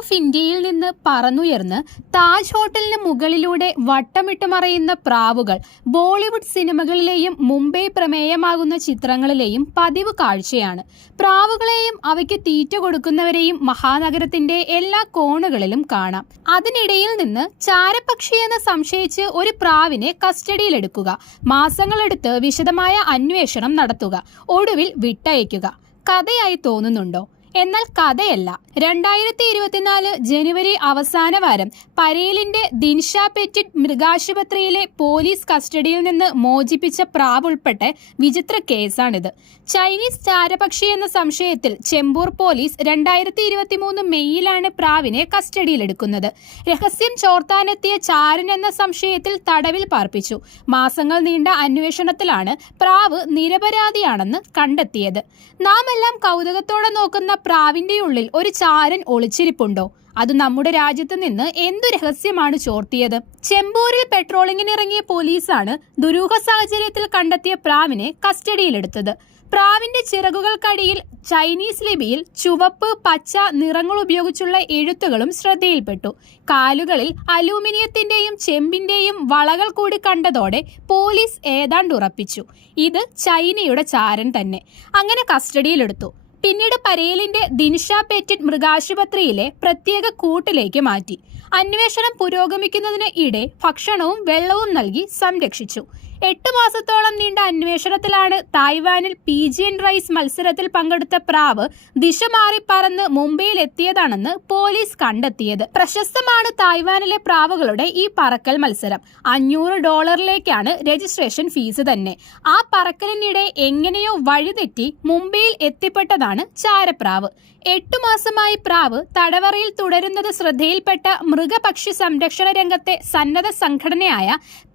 Of ഇന്ത്യയിൽ നിന്ന് പറന്നുയർന്ന് താജ് ഹോട്ടലിന് മുകളിലൂടെ വട്ടമിട്ട് മറയുന്ന പ്രാവുകൾ ബോളിവുഡ് സിനിമകളിലെയും മുംബൈ പ്രമേയമാകുന്ന ചിത്രങ്ങളിലെയും പതിവ് കാഴ്ചയാണ്. പ്രാവുകളെയും അവയ്ക്ക് തീറ്റ കൊടുക്കുന്നവരെയും മഹാനഗരത്തിന്റെ എല്ലാ കോണുകളിലും കാണാം. അതിനിടയിൽ നിന്ന് ചാരപക്ഷിയെന്ന് സംശയിച്ച് ഒരു പ്രാവിനെ കസ്റ്റഡിയിലെടുക്കുക മാസങ്ങളെടുത്ത് വിശദമായ അന്വേഷണം നടത്തുക ഒടുവിൽ വിട്ടയക്കുക. കഥയായി തോന്നുന്നുണ്ടോ? എന്നാൽ കഥയല്ല. രണ്ടായിരത്തി ഇരുപത്തിനാല് ജനുവരി അവസാന വാരം പരേലിന്റെ ദിൻഷ പെറ്റിറ്റ് മൃഗാശുപത്രിയിലെ പോലീസ് കസ്റ്റഡിയിൽ നിന്ന് മോചിപ്പിച്ച പ്രാവ് ഉൾപ്പെട്ട വിചിത്ര കേസാണിത്. ചൈനീസ് ചാരപക്ഷി എന്ന സംശയത്തിൽ ചെമ്പൂർ പോലീസ് രണ്ടായിരത്തി ഇരുപത്തി മൂന്ന് മെയ്യിലാണ് പ്രാവിനെ കസ്റ്റഡിയിലെടുക്കുന്നത്. രഹസ്യം ചോർത്താനെത്തിയ ചാരൻ എന്ന സംശയത്തിൽ തടവിൽ പാർപ്പിച്ചു. മാസങ്ങൾ നീണ്ട അന്വേഷണത്തിലാണ് പ്രാവ് നിരപരാധിയാണെന്ന് കണ്ടെത്തിയത്. നാം എല്ലാം കൗതുകത്തോടെ നോക്കുന്ന പ്രാവിന്റെ ഉള്ളിൽ ഒരു ചാരൻ ഒളിച്ചിരിപ്പുണ്ടോ? അത് നമ്മുടെ രാജ്യത്ത് നിന്ന് എന്തു രഹസ്യമാണ് ചോർത്തിയത്? ചെമ്പൂരിൽ പെട്രോളിങ്ങിനിറങ്ങിയ പോലീസാണ് ദുരൂഹ സാഹചര്യത്തിൽ കണ്ടെത്തിയ പ്രാവിനെ കസ്റ്റഡിയിലെടുത്തത്. പ്രാവിന്റെ ചിറകുകൾക്കടിയിൽ ചൈനീസ് ലിപിയിൽ ചുവപ്പ് പച്ച നിറങ്ങൾ ഉപയോഗിച്ചുള്ള എഴുത്തുകളും ശ്രദ്ധയിൽപ്പെട്ടു. കാലുകളിൽ അലൂമിനിയത്തിന്റെയും ചെമ്പിന്റെയും വളകൾ കൂടി കണ്ടതോടെ പോലീസ് ഏതാണ്ട് ഉറപ്പിച്ചു ഇത് ചൈനയുടെ ചാരൻ തന്നെ. അങ്ങനെ കസ്റ്റഡിയിലെടുത്തു. പിന്നീട് പരേലിന്റെ ദിൻഷ പെറ്റിറ്റ് മൃഗാശുപത്രിയിലെ പ്രത്യേക കൂട്ടിലേക്ക് മാറ്റി. അന്വേഷണം പുരോഗമിക്കുന്നതിന് ഇടെ ഭക്ഷണവും വെള്ളവും നൽകി സംരക്ഷിച്ചു. എട്ട് മാസത്തോളം നീണ്ട അന്വേഷണത്തിലാണ് തായ്വാനിൽ പി ജി എൻ റൈസ് മത്സരത്തിൽ പങ്കെടുത്ത പ്രാവ് ദിശ മാറി പറന്ന് മുംബൈയിൽ എത്തിയതാണെന്ന് പോലീസ് കണ്ടെത്തിയത്. പ്രശസ്തമാണ് തായ്വാനിലെ പ്രാവുകളുടെ ഈ പറക്കൽ മത്സരം. അഞ്ഞൂറ് ഡോളറിലേക്കാണ് രജിസ്ട്രേഷൻ ഫീസ് തന്നെ. ആ പറക്കലിനിടെ എങ്ങനെയോ വഴിതെറ്റി മുംബൈയിൽ എത്തിപ്പെട്ടതാണ് ചാരപ്രാവ്. എട്ടു മാസമായി പ്രാവ് തടവറയിൽ തുടരുന്നത് ശ്രദ്ധയിൽപ്പെട്ട മൃഗപക്ഷി സംരക്ഷണ രംഗത്തെ സന്നദ്ധ സംഘടനയായ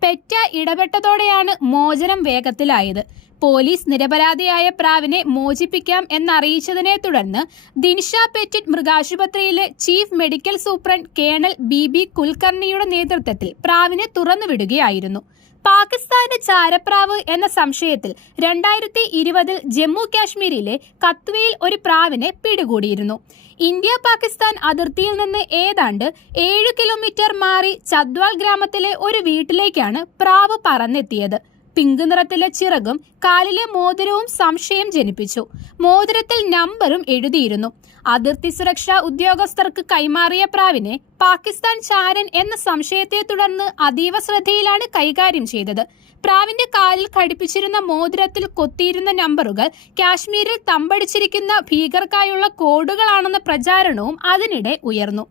പെറ്റ ഇടപെട്ടതോടെയാണ് മോചനം വേഗത്തിലായത്? പോലീസ് നിരപരാധിയായ പ്രാവിനെ മോചിപ്പിക്കാം എന്നറിയിച്ചതിനെ തുടർന്ന് Dinshaw Petit മൃഗാശുപത്രിയിലെ chief medical superintendent colonel B B കുൽക്കർണിയുടെ നേതൃത്വത്തിൽ പ്രാവിനെ തുറന്നുവിടുകയായിരുന്നു. പാകിസ്ഥാന്റെ ചാരപ്രാവ് എന്ന സംശയത്തിൽ രണ്ടായിരത്തി ഇരുപതിൽ ജമ്മു കാശ്മീരിലെ കത്വയിൽ ഒരു പ്രാവിനെ പിടികൂടിയിരുന്നു. ഇന്ത്യ പാകിസ്ഥാൻ അതിർത്തിയിൽ നിന്ന് ഏതാണ്ട് ഏഴ് കിലോമീറ്റർ മാറി ചദ്വാൽ ഗ്രാമത്തിലെ ഒരു വീട്ടിലേക്കാണ് പ്രാവ് പറന്നെത്തിയത്. പിങ്ക് നിറത്തിലെ ചിറകും കാലിലെ മോതിരവും സംശയം ജനിപ്പിച്ചു. മോതിരത്തിൽ നമ്പറും എഴുതിയിരുന്നു. അതിർത്തി സുരക്ഷാ ഉദ്യോഗസ്ഥർക്ക് കൈമാറിയ പ്രാവിനെ പാകിസ്ഥാൻ ചാരൻ എന്ന സംശയത്തെ തുടർന്ന് അതീവ ശ്രദ്ധയിലാണ് കൈകാര്യം ചെയ്തത്. പ്രാവിന്റെ കാലിൽ ഘടിപ്പിച്ചിരുന്ന മോതിരത്തിൽ കൊത്തിയിരുന്ന നമ്പറുകൾ കാശ്മീരിൽ തമ്പടിച്ചിരിക്കുന്ന ഭീകർക്കായുള്ള കോഡുകളാണെന്ന പ്രചാരണവും അതിനിടെ ഉയർന്നു.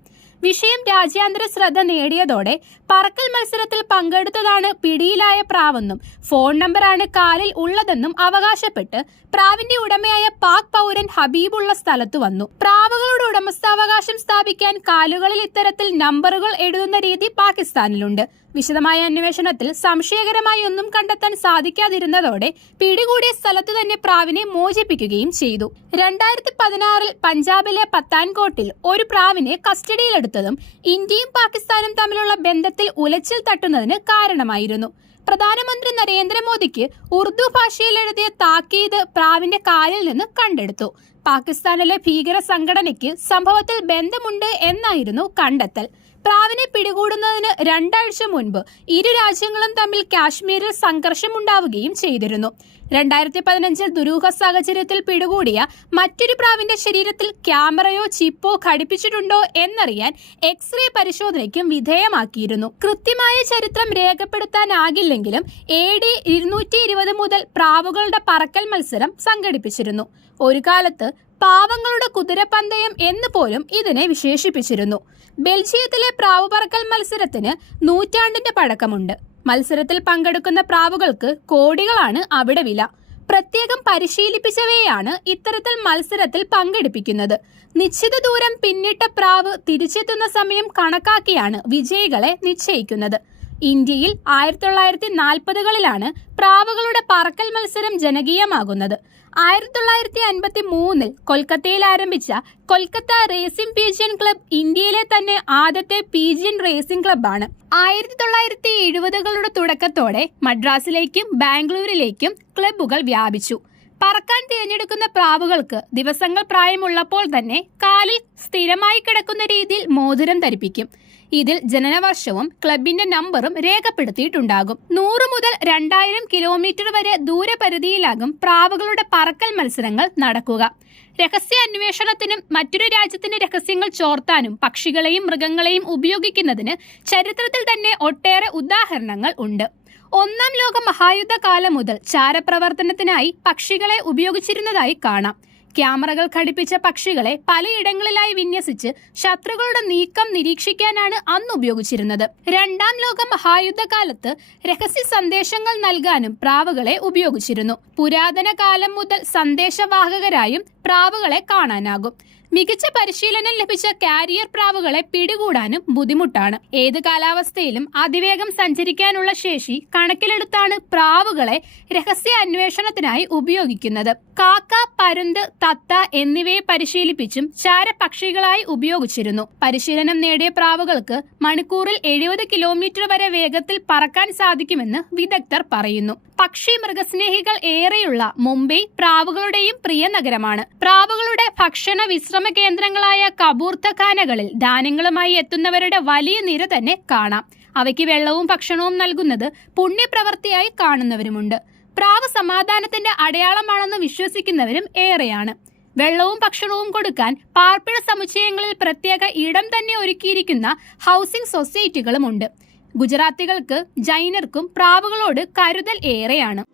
വിഷയം രാജ്യാന്തര ശ്രദ്ധ നേടിയതോടെ പറക്കൽ മത്സരത്തിൽ പങ്കെടുത്തതാണ് പിടിയിലായ പ്രാവെന്നും ഫോൺ നമ്പറാണ് കാലിൽ ഉള്ളതെന്നും അവകാശപ്പെട്ട് പ്രാവിന്റെ ഉടമയായ പാക് പൗരൻ ഹബീബുള്ള സ്ഥലത്തു വന്നു. പ്രാവുകളുടെ ഉടമസ്ഥാവകാശം സ്ഥാപിക്കാൻ കാലുകളിൽ ഇത്തരത്തിൽ നമ്പറുകൾ എഴുതുന്ന രീതി പാകിസ്ഥാനിലുണ്ട്. വിശദമായ അന്വേഷണത്തിൽ സംശയകരമായി ഒന്നും കണ്ടെത്താൻ സാധിക്കാതിരുന്നതോടെ പിടികൂടിയ സ്ഥലത്ത് തന്നെ പ്രാവിനെ മോചിപ്പിക്കുകയും ചെയ്തു. രണ്ടായിരത്തി പതിനാറിൽ പഞ്ചാബിലെ പത്താൻകോട്ടിൽ ഒരു പ്രാവിനെ കസ്റ്റഡിയിലെടുത്തതും ഇന്ത്യയും പാകിസ്ഥാനും തമ്മിലുള്ള ബന്ധത്തിൽ ഉലച്ചിൽ തട്ടുന്നതിന് കാരണമായിരുന്നു. പ്രധാനമന്ത്രി നരേന്ദ്രമോദിക്ക് ഉറുദു ഭാഷയിൽ എഴുതിയ താക്കീത് പ്രാവിന്റെ കാലിൽ നിന്ന് കണ്ടെടുത്തു. പാകിസ്ഥാനിലെ ഭീകര സംഘടനയ്ക്ക് സംഭവത്തിൽ ബന്ധമുണ്ട് എന്നായിരുന്നു കണ്ടെത്തൽ. പ്രാവിനെ പിടികൂടുന്നതിന് രണ്ടാഴ്ച മുൻപ് ഇരു രാജ്യങ്ങളും തമ്മിൽ കാശ്മീരിൽ സംഘർഷമുണ്ടാവുകയും ചെയ്തിരുന്നു. രണ്ടായിരത്തി പതിനഞ്ചിൽ ദുരൂഹ സാഹചര്യത്തിൽ പിടികൂടിയ മറ്റൊരു പ്രാവിന്റെ ശരീരത്തിൽ ക്യാമറയോ ചിപ്പോ ഘടിപ്പിച്ചിട്ടുണ്ടോ എന്നറിയാൻ എക്സ്റേ പരിശോധനയ്ക്കും വിധേയമാക്കിയിരുന്നു. കൃത്യമായ ചരിത്രം രേഖപ്പെടുത്താനാകില്ലെങ്കിലും എ ഡി ഇരുന്നൂറ്റി ഇരുപത് മുതൽ പ്രാവുകളുടെ പറക്കൽ മത്സരം സംഘടിപ്പിച്ചിരുന്നു. ഒരു കാലത്ത് പാവങ്ങളുടെ കുതിരപ്പന്തയം എന്ന് പോലും ഇതിനെ വിശേഷിപ്പിച്ചിരുന്നു. ബെൽജിയത്തിലെ പ്രാവ് പറക്കൽ മത്സരത്തിന് നൂറ്റാണ്ടിന്റെ പഴക്കമുണ്ട്. മത്സരത്തിൽ പങ്കെടുക്കുന്ന പ്രാവുകൾക്ക് കോടികളാണ് അവിടെ വില. പ്രത്യേകം പരിശീലിപ്പിച്ചവയാണ് ഇത്തരത്തിൽ മത്സരത്തിൽ പങ്കെടുപ്പിക്കുന്നത്. നിശ്ചിത ദൂരം പിന്നിട്ട പ്രാവ് തിരിച്ചെത്തുന്ന സമയം കണക്കാക്കിയാണ് വിജയികളെ നിശ്ചയിക്കുന്നത്. ഇന്ത്യയിൽ ആയിരത്തി തൊള്ളായിരത്തി നാൽപ്പതുകളിലാണ് പ്രാവുകളുടെ പറക്കൽ മത്സരം ജനകീയമാകുന്നത്. ആയിരത്തി തൊള്ളായിരത്തി അൻപത്തി മൂന്നിൽ കൊൽക്കത്തയിൽ ആരംഭിച്ച കൊൽക്കത്ത റേസിംഗ് പീജിയൻ ക്ലബ് ഇന്ത്യയിലെ തന്നെ ആദ്യത്തെ പീജിയൻ റേസിംഗ് ക്ലബ്ബാണ്. ആയിരത്തി തൊള്ളായിരത്തി എഴുപതുകളുടെ തുടക്കത്തോടെ മദ്രാസിലേക്കും ബാംഗ്ലൂരിലേക്കും ക്ലബ്ബുകൾ വ്യാപിച്ചു. പറക്കാൻ തിരഞ്ഞെടുക്കുന്ന പ്രാവുകൾക്ക് ദിവസങ്ങൾ പ്രായമുള്ളപ്പോൾ തന്നെ കാലിൽ സ്ഥിരമായി കിടക്കുന്ന രീതിയിൽ മോതിരം ധരിപ്പിക്കും. ഇതിൽ ജനനവർഷവും ക്ലബിന്റെ നമ്പറും രേഖപ്പെടുത്തിയിട്ടുണ്ടാകും. നൂറ് മുതൽ രണ്ടായിരം കിലോമീറ്റർ വരെ ദൂരപരിധിയിലാകും പ്രാവുകളുടെ പറക്കൽ മത്സരങ്ങൾ നടക്കുക. രഹസ്യ അന്വേഷണത്തിനും മറ്റൊരു രാജ്യത്തിന്റെ രഹസ്യങ്ങൾ ചോർത്താനും പക്ഷികളെയും മൃഗങ്ങളെയും ഉപയോഗിക്കുന്നതിന് ചരിത്രത്തിൽ തന്നെ ഒട്ടേറെ ഉദാഹരണങ്ങൾ ഉണ്ട്. ഒന്നാം ലോക മഹായുദ്ധ കാലം മുതൽ ചാരപ്രവർത്തനത്തിനായി പക്ഷികളെ ഉപയോഗിച്ചിരുന്നതായി കാണാം. ക്യാമറകൾ ഘടിപ്പിച്ച പക്ഷികളെ പലയിടങ്ങളിലായി വിന്യസിച്ച് ശത്രുക്കളുടെ നീക്കം നിരീക്ഷിക്കാനാണ് അന്ന് ഉപയോഗിച്ചിരുന്നത്. രണ്ടാം ലോക മഹായുദ്ധകാലത്ത് രഹസ്യ സന്ദേശങ്ങൾ നൽകാനും പ്രാവുകളെ ഉപയോഗിച്ചിരുന്നു. പുരാതന കാലം മുതൽ സന്ദേശവാഹകരായും പ്രാവുകളെ കാണാനാകും. മികച്ച പരിശീലനം ലഭിച്ച കാരിയർ പ്രാവുകളെ പിടികൂടാനും ബുദ്ധിമുട്ടാണ്. ഏത് കാലാവസ്ഥയിലും അതിവേഗം സഞ്ചരിക്കാനുള്ള ശേഷി കണക്കിലെടുത്താണ് പ്രാവുകളെ രഹസ്യ അന്വേഷണത്തിനായി ഉപയോഗിക്കുന്നത്. കാക്ക പരുന്ത് തത്ത എന്നിവയെ പരിശീലിപ്പിച്ചും ചാരപക്ഷികളായി ഉപയോഗിച്ചിരുന്നു. പരിശീലനം നേടിയ പ്രാവുകൾക്ക് മണിക്കൂറിൽ എഴുപത് കിലോമീറ്റർ വരെ വേഗത്തിൽ പറക്കാൻ സാധിക്കുമെന്ന് വിദഗ്ധർ പറയുന്നു. പക്ഷി മൃഗസ്നേഹികൾ ഏറെയുള്ള മുംബൈ പ്രാവുകളുടെയും പ്രിയ നഗരമാണ്. പ്രാവുകളുടെ ഭക്ഷണ വിശ്രമ കേന്ദ്രങ്ങളായ കബൂർത്തഖാനകളിൽ ദാനങ്ങളുമായി എത്തുന്നവരുടെ വലിയ നിര തന്നെ കാണാം. അവയ്ക്ക് വെള്ളവും ഭക്ഷണവും നൽകുന്നത് പുണ്യപ്രവൃത്തിയായി കാണുന്നവരുമുണ്ട്. പ്രാവ് സമാധാനത്തിന്റെ അടയാളമാണെന്ന് വിശ്വസിക്കുന്നവരും ഏറെയാണ്. വെള്ളവും ഭക്ഷണവും കൊടുക്കാൻ പാർപ്പിട സമുച്ചയങ്ങളിൽ പ്രത്യേക ഇടം തന്നെ ഒരുക്കിയിരിക്കുന്ന ഹൗസിംഗ് സൊസൈറ്റികളുമുണ്ട്. ഗുജറാത്തികൾക്ക് ജൈനർക്കും പ്രാവുകളോട് കരുതൽ ഏറെയാണ്.